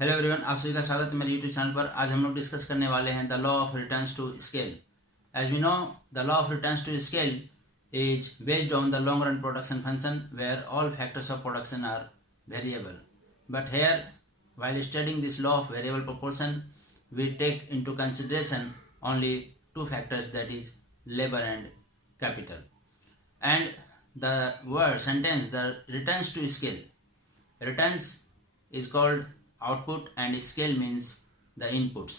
Hello everyone, आप सभी का स्वागत है मेरे यूट्यूब चैनल पर। आज हम लोग डिस्कस करने वाले हैं the law of returns to scale. As we know, the law of returns to scale is based on the long run production function where all factors of production are variable. But here, while studying this law of variable proportion, we take into consideration only two factors, that is labor and capital. And the word sentence, the returns to scale, returns is called output and scale means the inputs.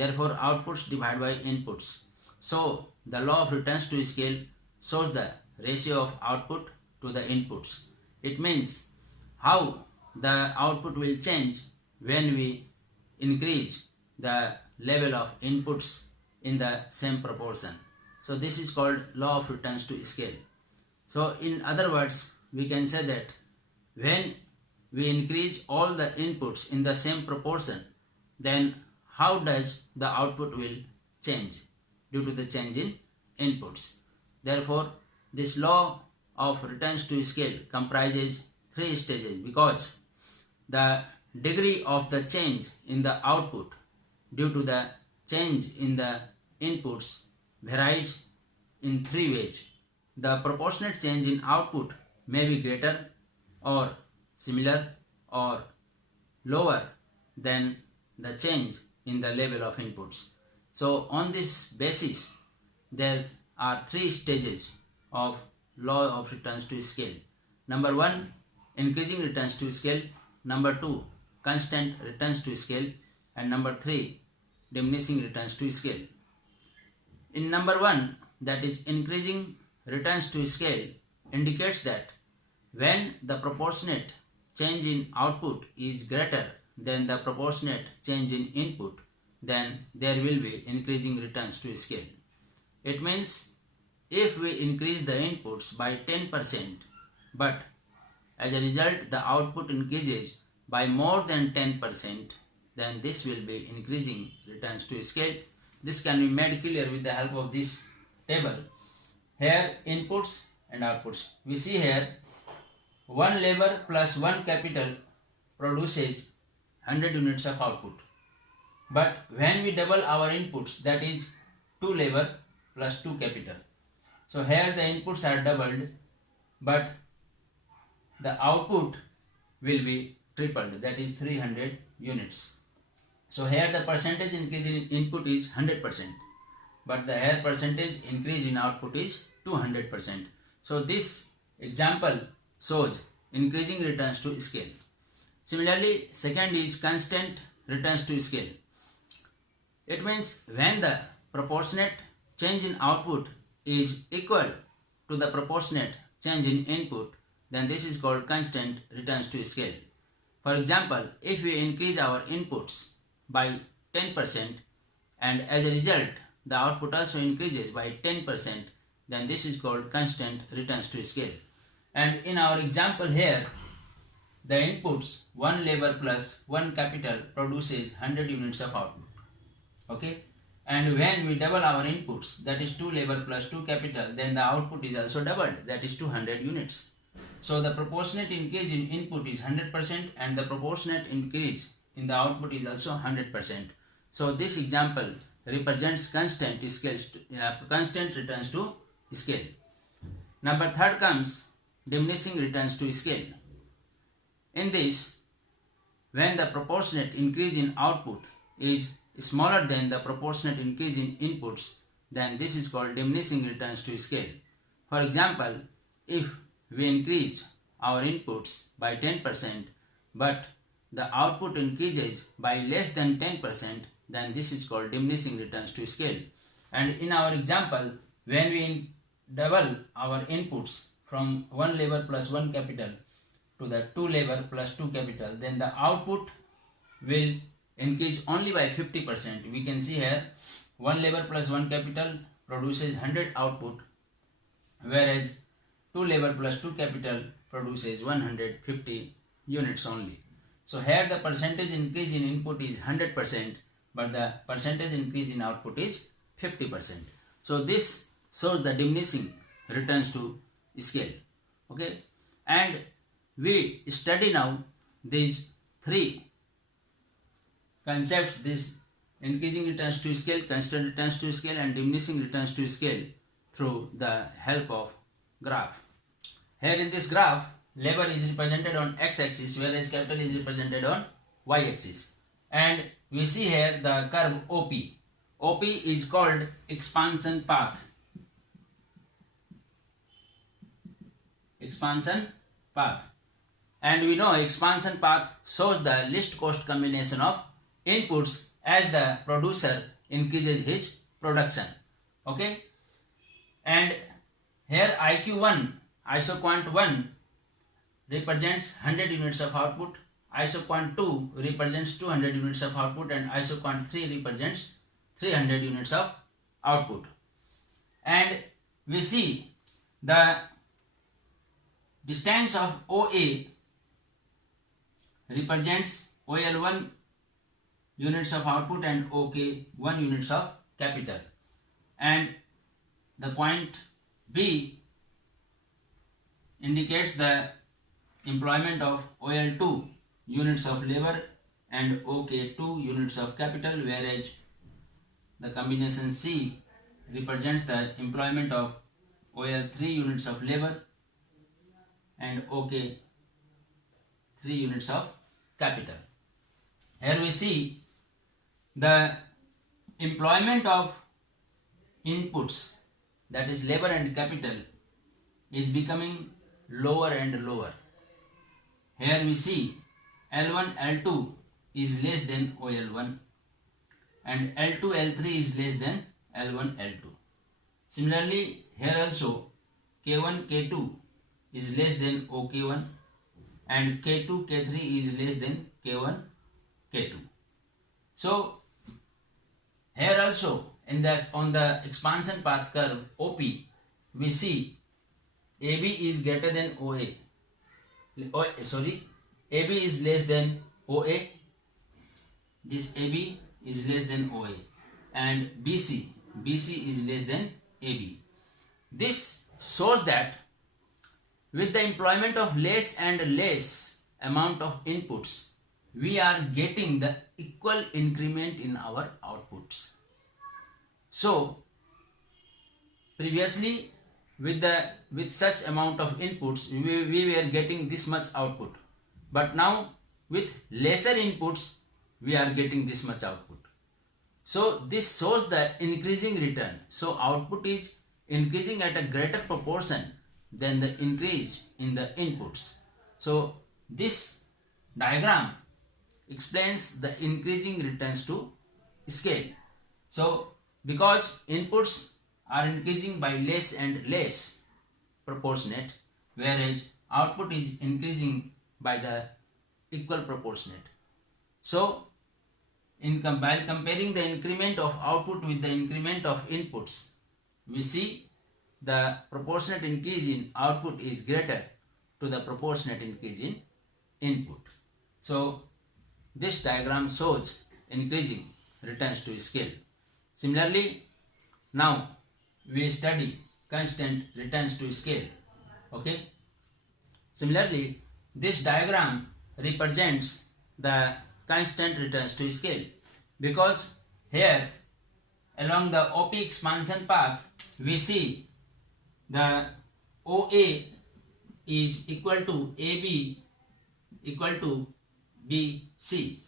Therefore, outputs divided by inputs. So, the law of returns to scale shows the ratio of output to the inputs. It means how the output will change when we increase the level of inputs in the same proportion. So, this is called law of returns to scale. So, in other words, we can say that when we increase all the inputs in the same proportion, then how does the output will change due to the change in inputs. Therefore, this law of returns to scale comprises three stages because the degree of the change in the output due to the change in the inputs varies in three ways. The proportionate change in output may be greater or similar or lower than the change in the level of inputs. So on this basis, there are three stages of law of returns to scale. Number 1, increasing returns to scale. Number 2, constant returns to scale. And number 3, diminishing returns to scale. In number 1, that is increasing returns to scale, indicates that when the proportionate change in output is greater than the proportionate change in input, then there will be increasing returns to scale. It means if we increase the inputs by 10%, but as a result the output increases by more than 10%, then this will be increasing returns to scale. This can be made clear with the help of this table. Here inputs and outputs. We see here 1 labor plus 1 capital produces 100 units of output. But when we double our inputs, that is 2 labor plus 2 capital. So here the inputs are doubled, but the output will be tripled, that is 300 units. So here the percentage increase in input is 100%, but the here percentage increase in output is 200%. So this example shows increasing returns to scale. Similarly, second is constant returns to scale. It means when the proportionate change in output is equal to the proportionate change in input, then this is called constant returns to scale. For example, if we increase our inputs by 10% and as a result the output also increases by 10%, then this is called constant returns to scale. And in our example here, the inputs 1 labor plus 1 capital produces 100 units of output. Okay, and when we double our inputs, that is 2 labor plus 2 capital, then the output is also doubled, that is 200 units. So the proportionate increase in input is 100% and the proportionate increase in the output is also 100%. So this example represents constant returns to scale. Number 3 comes diminishing returns to scale. In this, when the proportionate increase in output is smaller than the proportionate increase in inputs, then this is called diminishing returns to scale. For example, if we increase our inputs by 10%, but the output increases by less than 10%, then this is called diminishing returns to scale. And in our example, when we double our inputs from 1 labor plus 1 capital to the 2 labor plus 2 capital, then the output will increase only by 50%. We can see here 1 labor plus 1 capital produces 100 output, whereas 2 labor plus 2 capital produces 150 units only. So here the percentage increase in input is 100%, but the percentage increase in output is 50%. So this shows the diminishing returns to scale. Okay, and we study now these three concepts, this increasing returns to scale, constant returns to scale, and diminishing returns to scale through the help of graph. Here in this graph, labor is represented on x-axis, whereas capital is represented on y-axis. And we see here the curve OP. OP is called expansion path. Expansion path. And we know expansion path shows the least cost combination of inputs as the producer increases his production. Okay. And here IQ1, isoquant 1 represents 100 units of output, isoquant 2 represents 200 units of output, and isoquant 3 represents 300 units of output. And we see the distance of OA represents OL 1 units of output and OK 1 units of capital. And the point B indicates the employment of OL 2 units of labor and OK 2 units of capital, whereas the combination C represents the employment of OL 3 units of labor and OK 3 units of capital. Here we see the employment of inputs, that is labor and capital, is becoming lower and lower. Here we see L1, L2 is less than OL1 and L2, L3 is less than L1, L2. Similarly, here also K1, K2 is less than OK1 and K2, K3 is less than K1, K2. So here also on the expansion path curve OP, we see AB is greater than OA. AB is less than OA. This AB is less than OA, and BC is less than AB. This shows that with the employment of less and less amount of inputs, we are getting the equal increment in our outputs. So previously with such amount of inputs we were getting this much output, but now with lesser inputs we are getting this much output. So this shows the increasing return. So output is increasing at a greater proportion than the increase in the inputs. So this diagram explains the increasing returns to scale. So because inputs are increasing by less and less proportionate, whereas output is increasing by the equal proportionate. So while comparing the increment of output with the increment of inputs, we see the proportionate increase in output is greater to the proportionate increase in input. So this diagram shows increasing returns to scale. Similarly, now we study constant returns to scale. Okay. Similarly, this diagram represents the constant returns to scale, because here along the OP expansion path we see the OA is equal to AB equal to BC.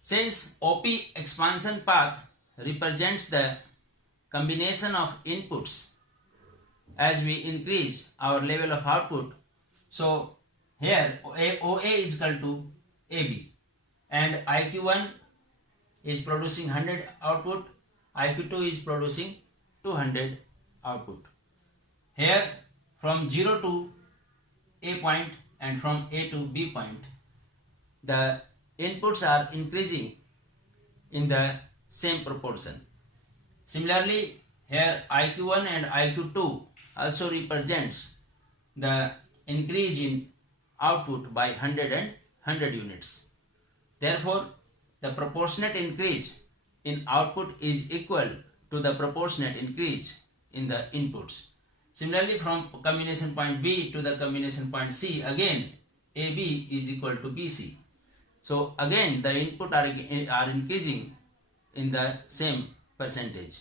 Since OP expansion path represents the combination of inputs as we increase our level of output, so here OA is equal to AB, and IQ1 is producing 100 output, IQ2 is producing 200 output. Here from 0 to A point and from A to B point, the inputs are increasing in the same proportion. Similarly, here IQ1 and IQ2 also represents the increase in output by 100 and 100 units. Therefore, the proportionate increase in output is equal to the proportionate increase in the inputs. Similarly, from combination point B to the combination point C, again AB is equal to BC. So again the input are increasing in the same percentage.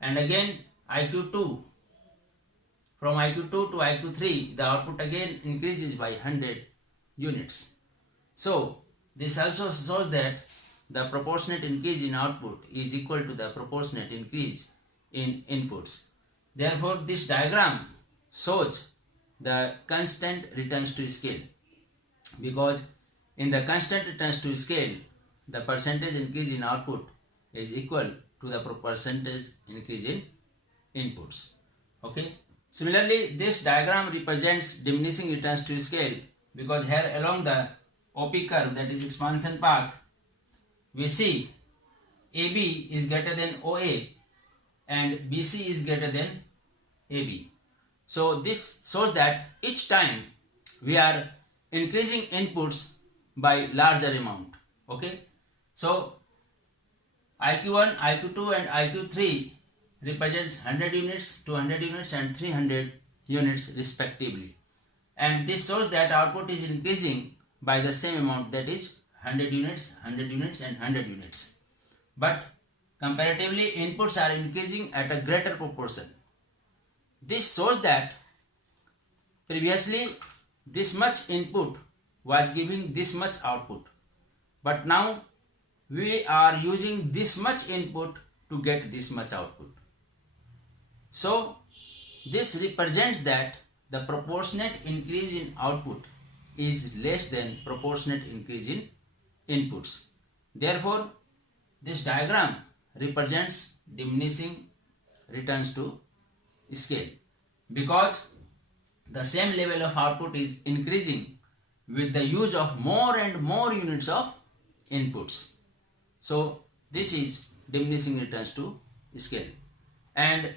And again IQ2, from IQ2 to IQ3 the output again increases by 100 units. So this also shows that the proportionate increase in output is equal to the proportionate increase in inputs. Therefore this diagram shows the constant returns to scale, because in the constant returns to scale the percentage increase in output is equal to the percentage increase in inputs. Okay. Similarly, this diagram represents diminishing returns to scale, because here along the OP curve, that is expansion path, we see AB is greater than OA and BC is greater than AB. So this shows that each time we are increasing inputs by larger amount. Okay. So IQ1, IQ2 and IQ3 represents 100 units, 200 units and 300 units respectively. And this shows that output is increasing by the same amount, that is 100 units, 100 units and 100 units. But comparatively inputs are increasing at a greater proportion. This shows that previously this much input was giving this much output, but now we are using this much input to get this much output. So this represents that the proportionate increase in output is less than proportionate increase in inputs. Therefore this diagram represents diminishing returns to scale, because the same level of output is increasing with the use of more and more units of inputs. So this is diminishing returns to scale. And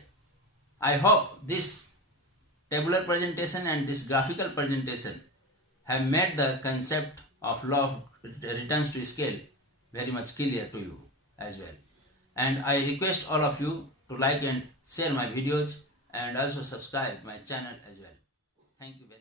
I hope this tabular presentation and this graphical presentation have made the concept of law of returns to scale very much clear to you as well. And I request all of you to like and share my videos and also subscribe my channel as well. Thank you very much.